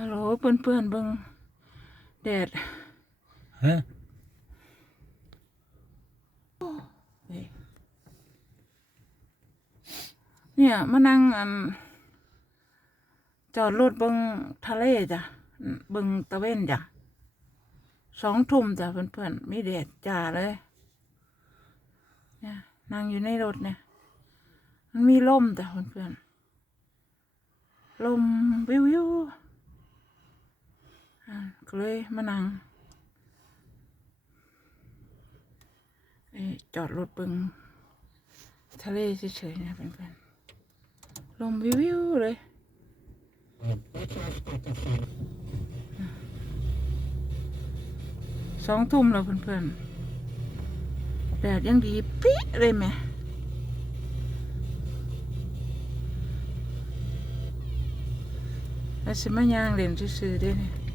ฮัลโหลเพื่อนเพื่อนๆเบิงแดดฮะเว้ยเนี่ยมานั่งอันจอดรถเบิงทะเลจ้ะเบิงตะเวนจ้ะสองทุ่มจ้ะเพื่อนเพื่อนๆมีแดดจ้าเลยเนี่ยนั่งอยู่ในรถเนี่ย มันมีลมจ้ะเพื่อนเพื่อนๆลมวิววิวอ่า ก็เลยมานั่งจอดรถเบิงทะเลเฉยๆนะเพื่อนๆลมวิววิวเลยสองทุ่มแล้วเพื่อนๆแดดยังดีปิ๊เลยไหมแล้วสิมาย่างเล่นซื่อๆด้วยเนี่ย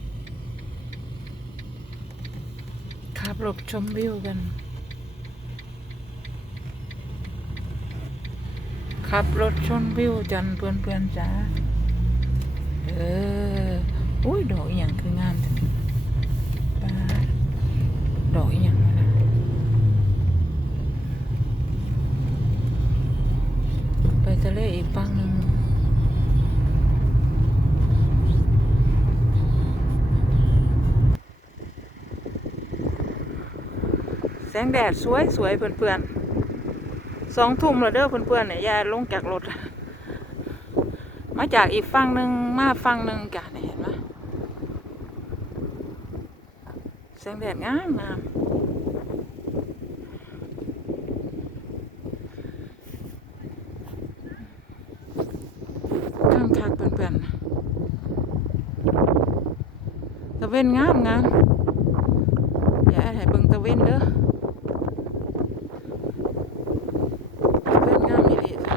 ขับรถชมวิวกัน ขับรถชมวิวจันเพื่อนๆจ้าเอออุ้ยดอกอหย่างคืองามจังป้าดดอกอหย่างวะนะไปทะเลอีกฝั่งหนึ่ง แสงแดดสวยสวยเพื่อนๆสองทุ่มแล้วเด้อเพื่อนๆเนี่ยยายลงจากรถ มาจากอีกฝั่งหนึ่งมาฝั่งหนึ่งจ้ะเนี่ยเห็นไหมแสงแดดงามงามงามคักเพื่อนๆตะเวนงามงามอย่าให้เบิ่งตะเวนเด้อตะเวนงามอีหลีจ้ะ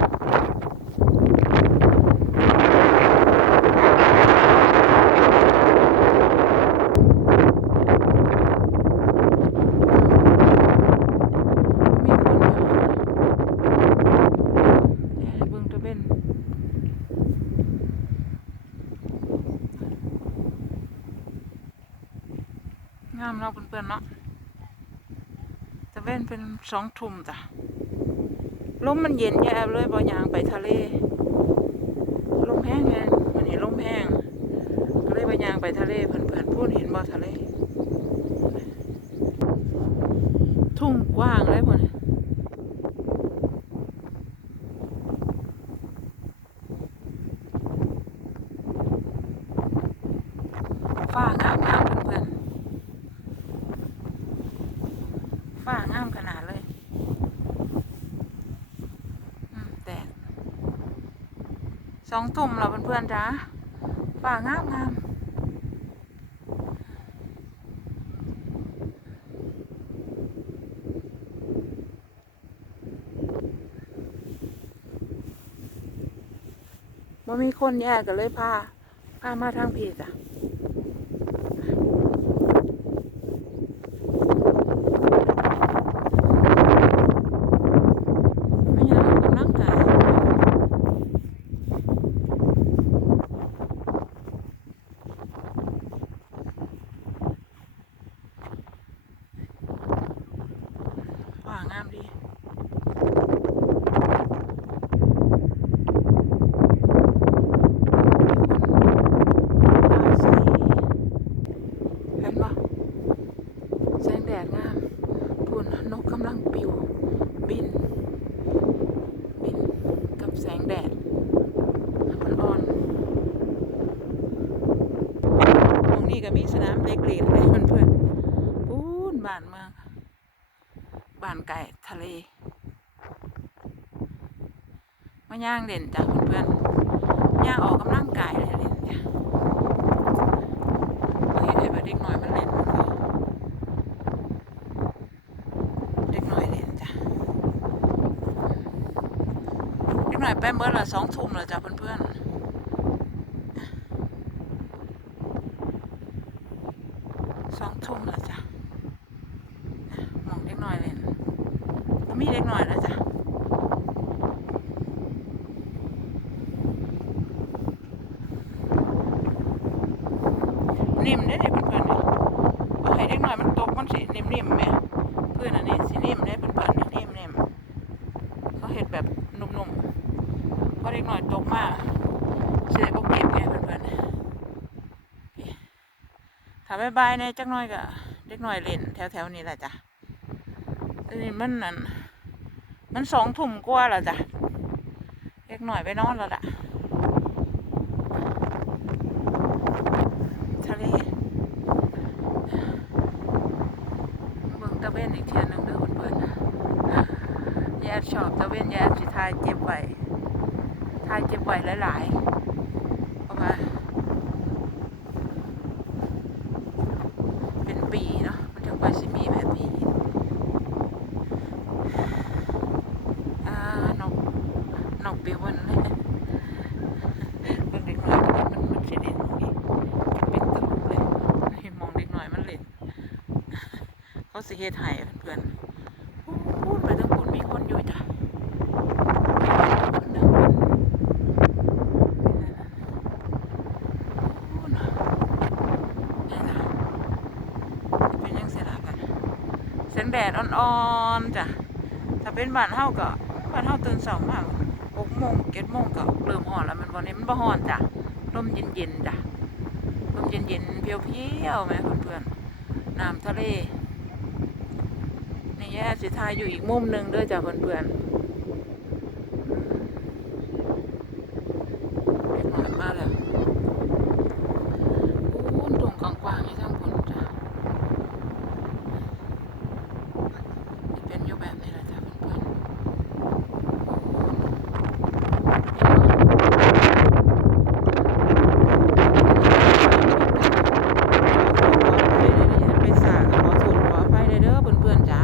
มีคนอยู่แย่เบิ่งตะเวน งามเนาะเพื่อนๆเนาะตะเวนเป็นสองทุ่มจ้ะลมมันเย็นแย่เลยบอยางไปทะเลลมแห้งไงวันนี้ลมแห้งก็เลยบอยางไปทะเลเพื่อนๆพูดเห็นบ่ทะเล ทุ่งกว้างเลยหมดเลยฟ้างามงามเพื่อนๆฟ้างามขนาดเลยอืมแดด สองทุ่มแล้วเพื่อนๆจ้าป่างามงามบ่มีคนแย่ก็เลยพา พามาทางพีจ่ะไม่อยากออกกำลังกายว่างามดี เห็นปะแสงแดดงามพุ่นน กำลังปิวบิน บินกับแสงแดดอ่อนๆตรงนี้ก็มีสนามเด็กเล่นเลยเพื่อนๆปูนบ้านเมืองบ้านไก่ทะเลมาย่างเด่นจ้ะเพื่อนๆย่างออกกำลังกายเลยเล่นจ้ะเฮ้ยไอ้เด็กน้อยมันเล่นมันก็เด็กน้อยเล่นจ้ะ เมื่อละสองทุ่มแล้วจ้ะเพื่อนๆสองทุ่มแล้วจ้ะมองเด็กน้อยเล่นบ่มีเด็กน้อยแล้วจ้ะนิ่มเด้นี่ยเพื่อนๆนี่บ่ให้เด็กน้อยมันตกมันสินิ่มๆแหมเพื่อนอันนี้สินิ่มเด้เพื่อนๆนี่นิ่มๆเขาเฮ็ดแบบนุ่มๆพอเด็กน้อยตกมาสิได้บ่เก็บไงเพื่อนๆนี่ ถ้าบายๆในจักหน่อยก็เด็กน้อยเล่นแถวๆนี้แหละจ้ะนนี้มันนั่นมันสองทุ่มกว่าแล้วจ้ะเด็กน้อยไปนอนแล้วล่ะทะเลเบิ่งตะเวนอีกเทียหนึงเด้อเพื่อนๆแย่ชอบตะเวนแย่สิทายเก็บไว้ทายเก็บไว้หลายๆเพราะว่าเป็นปีเนาะมันจะค่อยสิมีแบบนี้อ่านกนกปิวมันเลยเบิ่งเด็กน้อยมันมันมันสิเด่นนี่ เป็นตลุกเลยนี่มองเด็กหน่อยมันเล่น เขาสิเฮ็ดให้เพื่อนพูดไปทั้งคนมีคนอยู่จ้ะเป็นยังเสียละกันแสงแดดอ่อนๆจ้ะ ถ้าเป็นบ้านเฮาก็บ้านเฮาตื่นเช้ามากหกโมงเจ็ดโมงก็เริ่มฮ้อนแล้วมันวันนี้มันบ่ฮ้อนจ้ะลมเย็นๆจ้ะลมเย็นๆเพียวๆไหมเพื่อนๆน้ำทะเล แย่สิทายอยู่อีกมุมหนึ่งด้วยจ้ะเพื่อนๆเล็กน้อยมาแล้วโอ้ตรงกลางๆนี่ทั้งคนจ้ะเป็นอยู่แบบนี้แหละจ้ะเพื่อนๆ ไปสากขอโทษขออภัยเด้อเพื่อนๆจ้า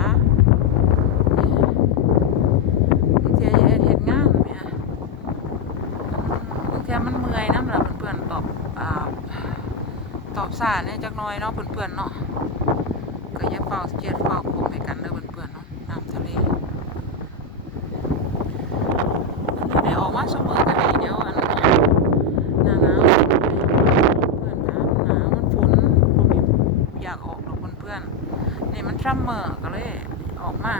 บางทีเฮ็ดงานแหม่ บางทีมันเมื่อยน้ำล่ะเพื่อนๆตอบอ่าตอบซ่าเนี่ยจักน่อยเนาะเพื่อนๆเนาะก็อย่าเฝ้าเครียดเฝ้าคมให้กันเด้อเพื่อนๆเนาะน้ำทะเลอันนี้ได้ออกมาเสมอกันเดี๋ยวอันหน้าหนาวเพื่อนน้ำหนาวมันฝนบ่มีอยากออกดอกเพื่อนๆนี่มันซัมเมอร์ก็เลยออกมา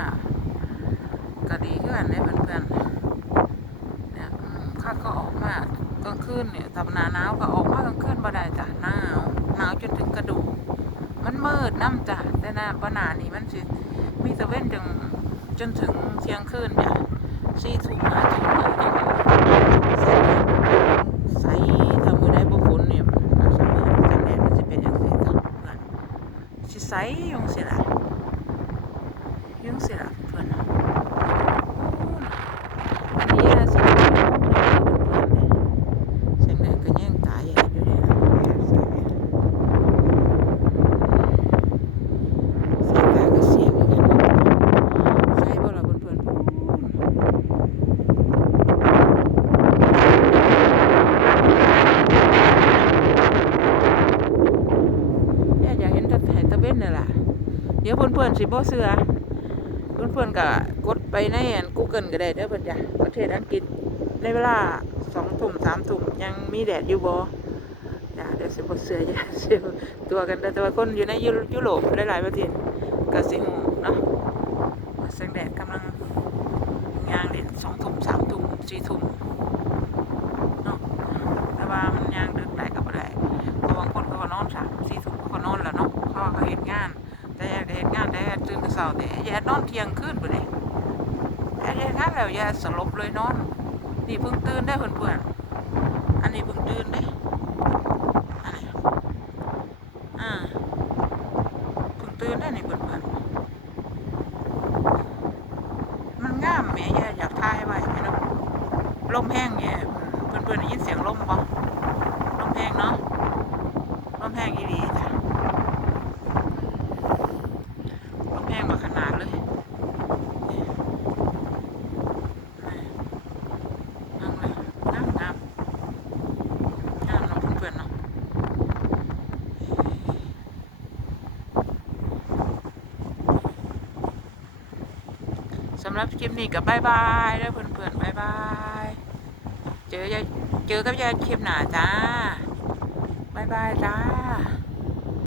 ก็ดีขึ้นได้เพื่อนๆเนี่ยข้าก็ออกมา กลางคืนเนี่ยถ้าหนาหนาวก็ออกมากลางคืนบ่ได้จ้ะหนาวหนาวจนถึงกระดูกมันมืดน้ำจ้ะแต่น้าบ่หนานี่มันสิมีตะเว้นจนจนถึงเที่ยงคืนจ้ะสี่ทุ่มห้าทุ่มเนี่ยจังใสถ้ามือใดบ่ฝนเนี่ยอาซัมเมอจังแดดมันสิเป็นจังซี่จ้ะเพื่อนสิใสยุงสิละยุงสิละเพื่อนๆโอ้น่ะอันนี้นะสิเพื่อนๆเนี่ยเสียงแดดก็แย่งตาแย่อยู่เลยนะแย่ใส่เนี่ยเสียงตาก็เสียงเหมือนกันนะใส่บ่ล่ะเพื่อนๆพูนแย่อยากเห็นแต่ไห้ตะเว้นนี่ล่ะ เดี๋ยวเพื่อนๆสิบ่เสือเพื่อนๆก็กดไปในอัน Google ก็ได้เด้อเพิ่นจ้ะประเทศอังกฤษในเวลาสองทุ่มสามทุ่มยังมีแดดอยู่บ่จ้ะเดี๋ยวสิบ่เสือจ้ะสิตัวกันแต่ว่าคนอยู่ในยุโรปหลายๆประเทศก็สิฮู้เนาะว่าแสงแดดกำลังย่างเล่นสองทุ่มสามทุ่มสี่ทุ่มเนาะแต่ว่ามันยางาแต่แอร์นอนเที่ยงคืนบ่ได้แอร์เฮ็ดงานแล้วแอร์สลบเลยนอน นี่เพิ่งตื่นได้เพื่อนๆอันนี้เพิ่งตื่นได้อันนี้อ่าเพิ่งตื่นได้นี่เพื่อนๆมันงามแหมแย่อยากถ่ายไว้แม่เนะลมแห้งแย่เพื่อนๆได้ยินเสียงลมบ่ลมแห้งเนาะลมแห้งอีหลีจ้ะ ลมแห้งมาขนาดเลยนั่งเลยน้ำน้ำน้ำเนาะเพื่อนๆเนาะสำหรับคลิปนี้ก็บายบายเด้อเพื่อนๆบายบายเจอเจอกับยายคลิปหนาจ้าบายบายจ้า